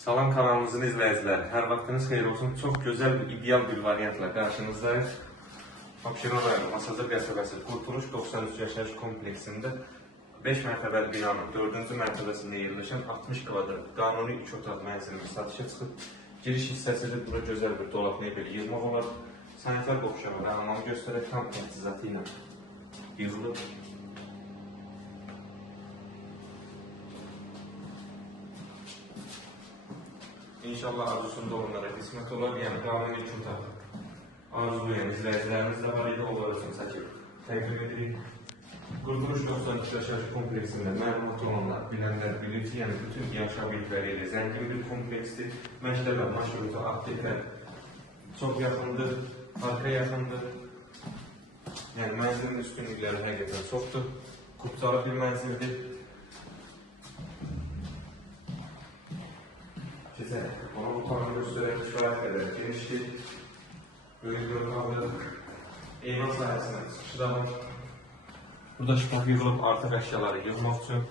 Salam kanalımızın izləyiciləri, hər vaxtınız xeyir olsun. Çox gözəl bir, ideal bir variantla qarşınızdayız. Abşeron rayonu Masazır qəsəbəsi Qurtuluş 93 yaşayış kompleksində 5 mərtəbəli binanın 4-cü mərtəbəsində yerləşən 60 kvadrat qanuni 2 otaq mənzilimiz satışa çıxıb. Giriş hissəsində bura gözəl bir dolab mebel yığmaq olar. Sanitar qovşağı və hamamı göstərək tam təchizatı ilə yığılıb. İnşallah arzusunda olanlara qismət olar, yəni qanuni 2 otaq arzulayan izləyicilərimiz də var idi, onlar üçün çəkib təqdim edirik. Qurtuluş 93 yaşayış kompleksində məlumatlı olanlar, bilənlər bilir ki, yəni bütün yaşam obyektləri ilə zəngin bir kompleksdir. Məktəbə, marşruta, aptekə çox yaxındır, parka yaxındır. Yəni mənzilin üstünlükləri həqiqətən çoxdur, qupçalı bir mənzildir. Ona bu tanrı göstərək kifayət qədər genişdir. Böyük bir otaqdır. Eyvan sahəsində çıxışı da var. Burada şkaf yığılıb artıq əşyaları yığmaq üçün.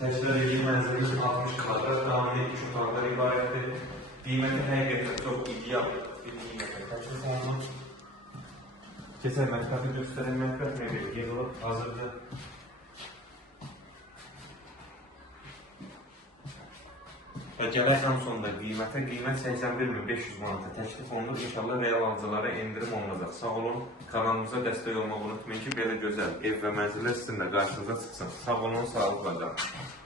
Təşkil edildiyi mənzilimiz 60 kvadrat, qanuni 2 otaqdan ibarətdir. Qiyməti həqiqətən çox ideal bir qiymətə təklif olunur. Keçən mətbəxi göstərən mətbəx mebeli yığılıb, hazırdır. Və gələk ən sonunda qiymət 81.500 manata təklif olunur. İnşallah real alıcılara endirim olunacaq. Sağ olun, kanalımıza dəstək olmağı unutmayın ki, belə gözəl ev və mənzillər sizin də qarşınıza çıxsın. Sağ olun, sağlıqla qalın.